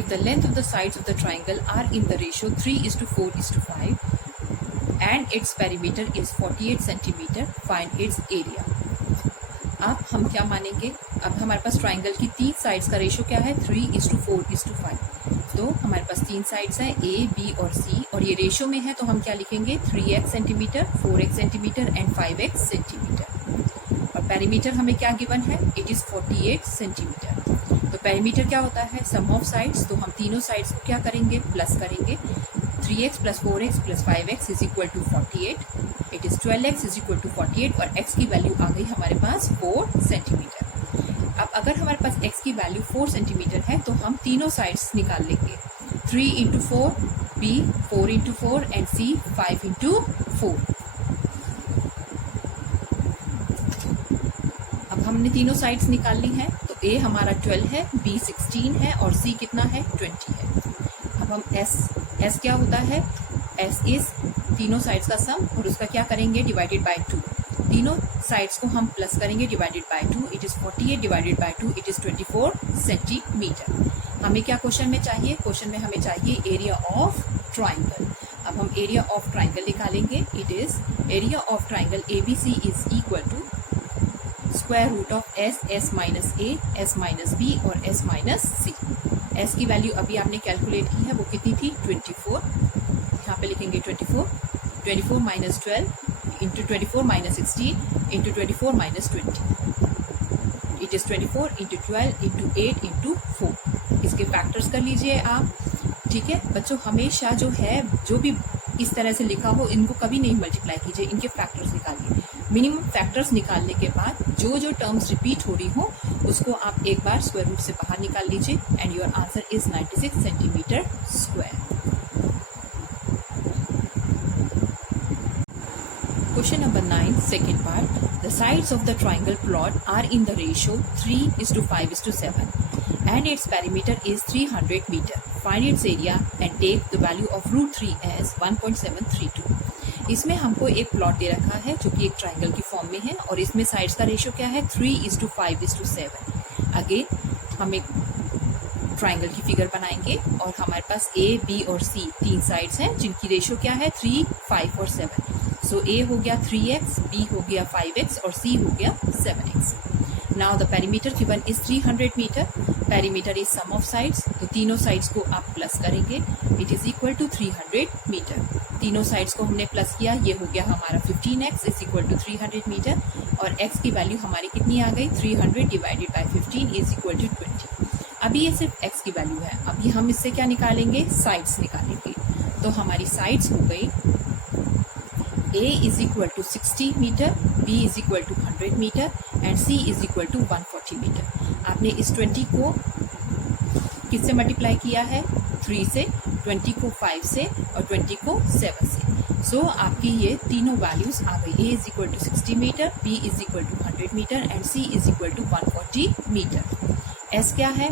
If the length of the sides of the triangle are in the ratio 3:4:5 and its perimeter is 48 centimeter, find its area. अब हम क्या मानेंगे, अब हमारे पास triangle की 3 sides का रेशो क्या है, 3:4:5. तो हमारे पास 3 साइड्स हैं A, B और C, और ये रेशो में है तो हम क्या लिखेंगे, 3x centimetre, 4x centimetre and 5x centimetre. और पेरीमीटर हमें क्या गिवन है, इट इज 48 सेंटीमीटर. तो पेरीमीटर क्या होता है, सम ऑफ साइड्स. तो हम तीनों साइड्स को क्या करेंगे, प्लस करेंगे. 3x plus 4x plus 5x is equal to 48. It is 12x is equal to 48 और x की वैल्यू आ गई हमारे पास 4 सेंटीमीटर. अब अगर हमारे पास x की वैल्यू 4 सेंटीमीटर है तो हम तीनों साइड्स निकाल लेंगे. 3 into 4, B 4 into 4 and C 5 into 4. अब हमने तीनों साइड्स निकाल ली हैं. तो A हमारा 12 है, B 16 है और C कितना है, 20 है. अब हम S क्या होता है, S इज तीनों साइड्स का सम और उसका क्या करेंगे, डिवाइडेड बाय 2. तीनों साइड्स को हम प्लस करेंगे, divided by 2. It is 48 divided by 2, it is 24 centimetre. हमें क्या क्वेश्चन में चाहिए, क्वेश्चन में हमें चाहिए एरिया ऑफ ट्राइंगल. अब हम एरिया ऑफ ट्राइंगल निकालेंगे. It is area of triangle ABC is equal to square root of S minus A, S minus B और S माइनस C. S की वैल्यू अभी आपने कैलकुलेट की है, वो कितनी थी, 24. यहाँ पे लिखेंगे 24 minus 12 into 24 minus 16 into 24 minus 20. It is 24 into 12 into 8 into 4. इसके फैक्टर्स कर लीजिए आप. ठीक है बच्चों, हमेशा जो है, जो भी इस तरह से लिखा हो, इनको कभी नहीं मल्टीप्लाई कीजिए, इनके फैक्टर्स निकालिए. मिनिमम फैक्टर्स निकालने के बाद जो टर्म्स रिपीट हो रही हो उसको आप एक बार स्क्वायर रूट से बाहर निकाल लीजिए and your answer is 96 centimetre square. Question number 9, second part. The sides of the triangle plot are in the ratio 3:5:7 and its perimeter is 300 meter. Find its area and take the value of root 3 as 1.732. इसमें हमको एक plot दे रखा है जो कि एक triangle की form में है और इसमें साइड्स का रेशियो क्या है, 3:5:7. अगेन हम एक ट्राइंगल की फिगर बनाएंगे और हमारे पास A, B और C 3 साइड्स हैं जिनकी रेशियो क्या है, 3, 5 और 7. सो A हो गया 3x, B हो गया 5x और C हो गया 7x. Now the perimeter given is 300 metre. Perimeter is sum of sides. तो तीनों साइड्स को आप प्लस करेंगे. It is equal to 300 metre. तीनों साइड्स को हमने प्लस किया, ये हो गया हमारा 15x is equal to 300 metre और x की वैल्यू हमारी कितनी आ गई, 300 divided by 15 is equal to 20. अभी ये सिर्फ x की वैल्यू है. अभी हम इससे क्या निकालेंगे, साइड्स निकालेंगे. तो हमारी साइड्स हो गई A is equal to 60 metre, B is equal to 100 metre and C is equal to 140 metre. आपने इस 20 को किससे मल्टीप्लाई किया है, 3 से, 20 को 5 से और 20 को 7 से. सो आपकी ये तीनों वैल्यूज आ गई. A is equal to 60 metre, B is equal to 100 metre and C is equal to 140 metre. S क्या है,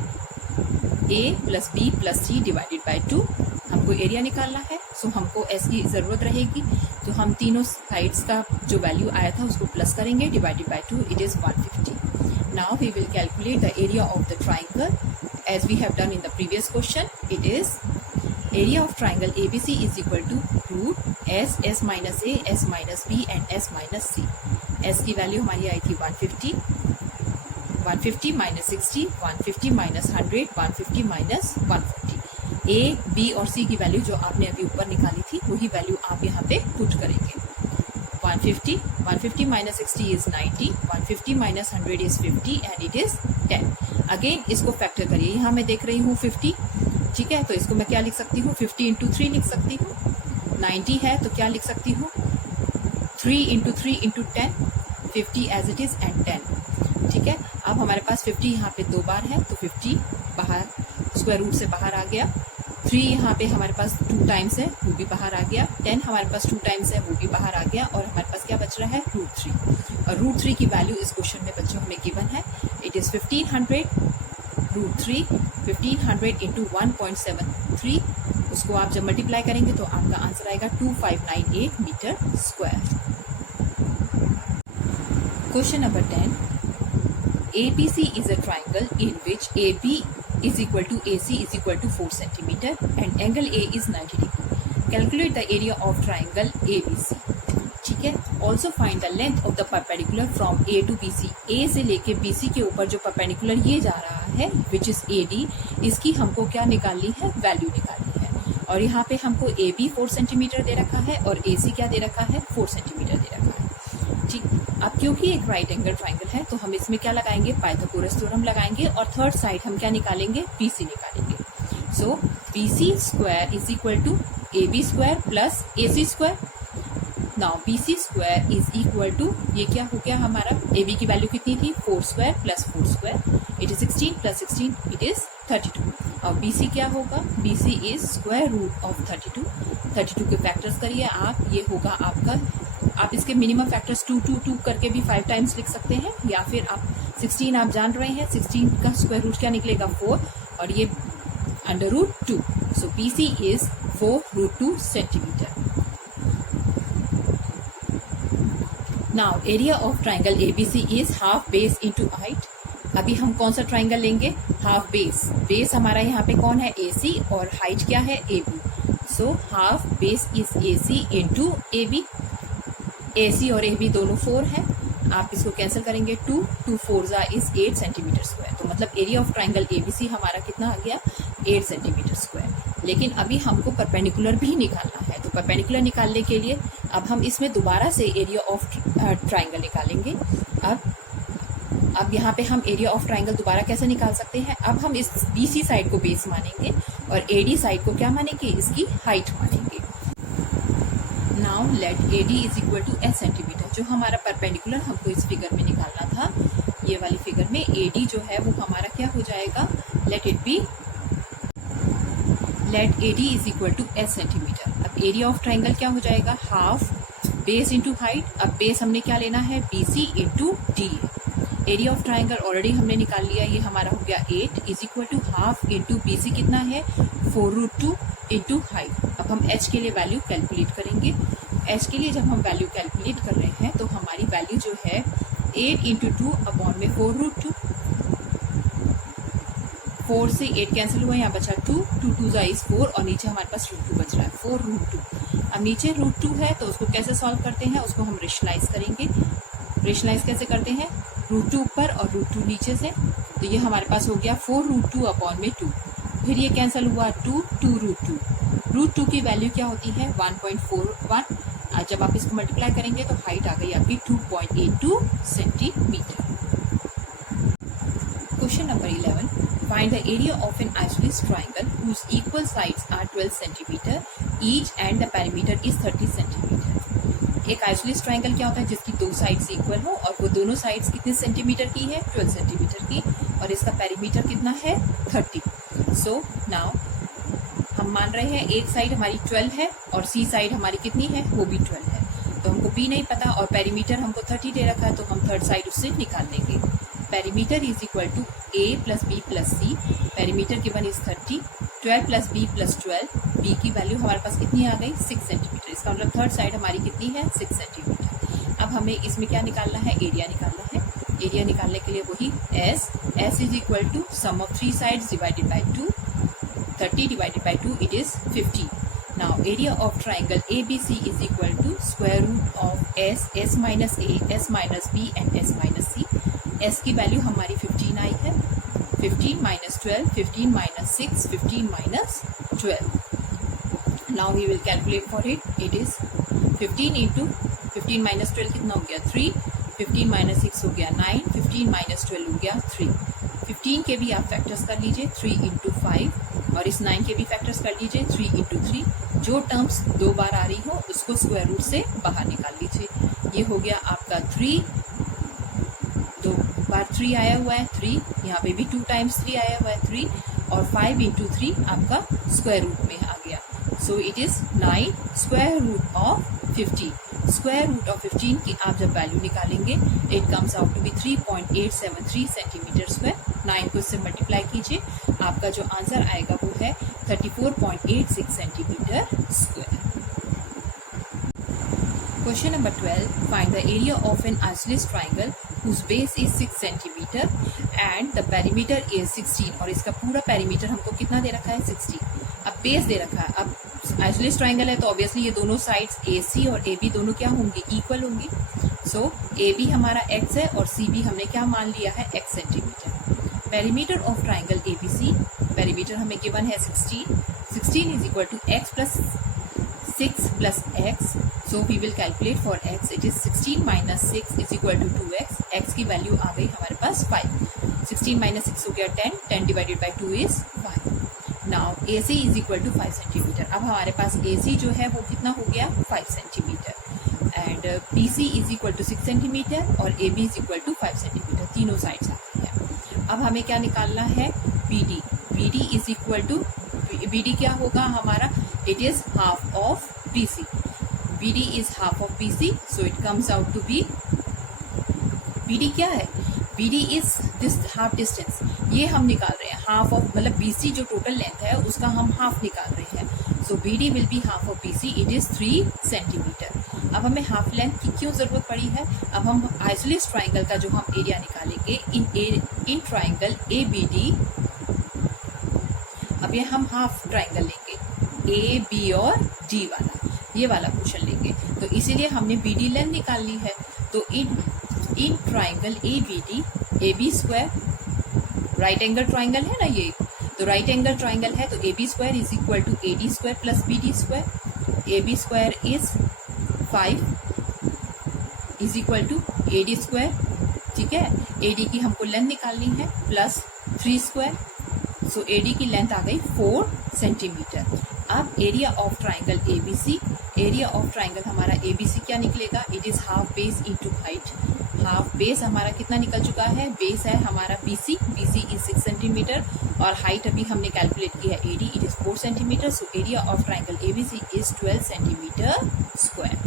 A plus B plus C divided by 2. हमको एरिया निकालना है, सो हमको S की ज़रूरत रहेगी. तो हम तीनों साइड्स का जो वैल्यू आया था उसको प्लस करेंगे, divided by 2. It is 150. Now we will calculate the area of the triangle as we have done in the previous question. It is area of triangle ABC is equal to root S minus A, S minus B and S minus C. S की value हमारी आई थी 150. 150 minus 60, 150 minus 100, 150 minus 140. A, B और C की value जो आपने अभी ऊपर निकाली थी वही वैल्यू आप यहाँ पे पुट करेंगे. 150 minus 60 is 90, 150 minus 100 is 50 and it is 10. Again इसको फैक्टर करिए. यहाँ मैं देख रही हूँ 50, ठीक है, तो इसको मैं क्या लिख सकती हूँ, 50 इंटू 3 लिख सकती हूँ. 90 है तो क्या लिख सकती हूँ, 3 into 3 into 10, 50 as it is and 10. ठीक है, अब हमारे पास 50 यहाँ पे 2 बार है तो 50 बाहर स्क्वायर रूट से बाहर आ गया. 3 यहाँ पे हमारे पास 2 टाइम्स है, वो भी बाहर आ गया. 10 हमारे पास 2 टाइम्स है, वो भी बाहर आ गया. और हमारे पास क्या बच रहा है, रूट 3. और रूट 3 की वैल्यू इस क्वेश्चन में बच्चों हमें गिवन है. It is 1500 root 3. 1500 इंटू 1.73. उसको आप जब मल्टीप्लाई करेंगे तो आपका आंसर आएगा 2598 metre square. Question number 10. ABC is a triangle in which AB is equal to AC is equal to 4 centimeter and angle A is 90 degree. Calculate the area of triangle ABC. ठीक है. Also find the length of the perpendicular from A to BC. A से लेके BC के ऊपर जो perpendicular ये जा रहा है which is AD, इसकी हमको क्या निकालनी है, वैल्यू निकालनी है. और यहाँ पे हमको AB 4 सेंटीमीटर दे रखा है और AC क्या दे रखा है, 4 सेंटीमीटर दे रखा है. ठीक. अब क्योंकि एक राइट एंगल ट्राइंगल है तो हम इसमें क्या लगाएंगे, पाइथागोरस थ्योरम लगाएंगे और थर्ड साइड हम क्या निकालेंगे, BC निकालेंगे. So BC square is equal to AB square plus AC square. Now BC square is equal to, ये क्या हो गया हमारा, AB की वैल्यू कितनी थी, 4 square plus 4 square, it is 16 plus 16 it is 32. अब BC क्या होगा, BC is square root of 32. 32 के फैक्टर्स करिए आप, ये होगा आपका, आप इसके मिनिमम फैक्टर्स 2 2 2 करके भी 5 टाइम्स लिख सकते हैं, या फिर आप 16 आप जान रहे हैं, 16 का स्क्वायर रूट क्या निकलेगा, 4, और ये under root 2. So BC is 4√2 centimetre. Now area of triangle ABC is half base into height. अभी हम कौन सा ट्राइंगल लेंगे, हाफ बेस. बेस हमारा यहाँ पे कौन है, AC, और हाइट क्या है, AB. So half base is AC into AB. AC और AB दोनों 4 हैं, आप इसको कैंसिल करेंगे, 2 2 4 इज 8 सेंटीमीटर स्क्वायर. तो मतलब एरिया ऑफ ट्राइंगल ABC हमारा कितना आ गया, 8 सेंटीमीटर स्क्वायर. लेकिन अभी हमको परपेंडिकुलर भी निकालना है, तो परपेंडिकुलर निकालने के लिए अब हम इसमें दोबारा से एरिया ऑफ ट्राइंगल निकालेंगे. अब यहाँ पे हम एरिया ऑफ ट्राइंगल दोबारा कैसे निकाल सकते हैं, अब हम इस BC साइड को बेस मानेंगे और AD साइड को क्या मानेंगे, इसकी हाइट मानेंगे. Now let AD is equal to h centimetre. जो हमारा परपेंडिकुलर हमको इस फिगर में निकालना था, ये वाली फिगर में AD जो है वो हमारा क्या हो जाएगा, let AD is equal to h centimetre. अब एरिया ऑफ ट्राइंगल क्या हो जाएगा, हाफ बेस इंटू हाइट. अब बेस हमने क्या लेना है, BC into D. Area of triangle already हमने निकाल लिया, ये हमारा हो गया 8 is equal to half into BC कितना है, 4√2 इंटू हाइट. अब हम h के लिए वैल्यू कैलकुलेट करेंगे. h के लिए जब हम वैल्यू कैलकुलेट कर रहे हैं तो हमारी वैल्यू जो है 8 इंटू 2 अपॉन में 4√2. 4 से 8 कैंसिल हुआ, यहाँ बचा 2 2 2 इज 4 और नीचे हमारे पास √2 बच रहा है, 4√2. अब नीचे √2 है तो उसको कैसे सॉल्व करते हैं, उसको हम रेशनलाइज करेंगे. रेशनलाइज कैसे करते हैं, √2 ऊपर और √2 नीचे से, तो ये हमारे पास हो गया 4√2 अपॉन में 2. फिर ये कैंसिल हुआ 2 2√2. √2 की वैल्यू क्या होती है, 1.41. जब आप इसको मल्टीप्लाई करेंगे तो हाइट आ गई आपकी 2.82 centimetre. Question number 11. Find the area of an isosceles triangle whose equal sides are 12 centimeter each and the perimeter is 30 centimeter. एक आइसोसेलेस ट्राइंगल क्या होता है, जिसकी दो साइड्स इक्वल हो और वो दोनों साइड्स कितने सेंटीमीटर की है, 12 सेंटीमीटर की, और इसका पेरीमीटर कितना है, 30. सो नाउ हम मान रहे हैं एक साइड हमारी 12 है और C साइड हमारी कितनी है, वो भी 12 है. तो हमको B नहीं पता और पेरीमीटर हमको 30 दे रखा है, तो हम थर्ड साइड उससे निकाल लेंगे. Perimeter is equal to A plus B plus C. Perimeter given is 30. 12 plus B plus 12. B की वैल्यू हमारे पास कितनी आ गई, 6 सेंटीमीटर. इसका मतलब थर्ड साइड हमारी कितनी है, 6 सेंटीमीटर. अब हमें इसमें क्या निकालना है, एरिया निकालना है. एरिया निकालने के लिए वही S is equal to sum of 3 sides divided by 2. 30 divided by 2 it is 50. Now area of triangle ABC is equal to square root of S minus A, S minus B and S minus C. S की value हमारी 15 आई है. 15 minus 12, 15 minus 6, 15 minus 12. Now we will calculate for it. It is 15 into 15 minus 12 कितना हो गया, 3. 15 minus 6 हो गया 9. 15 minus 12 हो गया 3. 15 के भी आप फैक्टर्स कर लीजिए, 3 इंटू 5, और इस 9 के भी फैक्टर्स कर लीजिए, 3 इंटू 3. जो टर्म्स 2 बार आ रही हो उसको स्क्वायर रूट से बाहर निकाल लीजिए. ये हो गया आपका 3, 2 बार 3 आया हुआ है 3, यहाँ पे भी 2 टाइम्स 3 आया हुआ है 3, और 5 इंटू 3 आपका स्क्वायर रूट में आ गया. So it is 9 square root of 15. Square root of 15 की आप जब वैल्यू निकालेंगे it comes out to be 3.873 centimetre square. 9 को इससे मल्टीप्लाई कीजिए, आपका जो आंसर आएगा वो है 34.86 centimetre square. Question number 12. Find the area of an isosceles triangle whose base is 6 centimeter and the perimeter is 16. और इसका पूरा perimeter हमको कितना दे रखा है 16. अब बेस दे रखा है. अब आइसोसेलेस ट्राइंगल है तो ऑब्वियसली ये दोनों साइड्स AC और AB दोनों क्या होंगी, इक्वल होंगी. सो AB हमारा x है और CB हमने क्या मान लिया है, x centimetre. Perimeter of triangle ABC, perimeter हमें गिवन है 16. 16 is equal to x plus 6 plus x. So we will calculate for x. It is 16 minus 6 is equal to 2x. x की वैल्यू आ गई हमारे पास 5. 16 minus 6 हो गया 10. 10 divided by 2 is 5. Now AC is equal to 5 centimeter. अब हमारे पास AC जो है वो कितना हो गया 5 centimeter. And BC is equal to 6 centimeter और AB is equal to 5 centimeter. तीनों साइड्स आ गई है. अब हमें क्या निकालना है, BD. BD is equal to, BD क्या होगा हमारा, it is half of BC. BD is half of BC, so it comes out to be, BD क्या है, BD is this half distance. ये हम निकाल रहे हैं half of, मतलब BC जो टोटल लेंथ है उसका हम हाफ निकाल रहे हैं. So BD will be half of BC. It is 3 centimeter. अब हमें हाफ लेंथ की क्यों जरूरत पड़ी है, अब हम आइसोसेलेस ट्राइंगल का जो हम एरिया निकालेंगे इन ट्राइंगल ABD. अब ये हम हाफ ट्राइंगल लेंगे, AB और D वाला, ये वाला पोर्शन लेंगे. तो इसीलिए हमने BD लेंथ निकाल ली है. तो in triangle ABD, AB square, right angle triangle है ना ये, तो राइट एंगल ट्राइंगल है तो AB square is equal to AD square plus BD square. AB square is 5 is equal to AD square. ठीक है, AD की हमको लेंथ निकालनी है प्लस 3 स्क्वायर. सो AD की लेंथ आ गई 4 सेंटीमीटर. अब area of triangle ABC, area of triangle हमारा ABC क्या निकलेगा, it is half base into height. Half base हमारा कितना निकल चुका है, बेस है हमारा BC इज 6 सेंटीमीटर और हाइट अभी हमने कैलकुलेट किया AD, it is 4 centimetre. So area of triangle ABC is 12 centimetre square.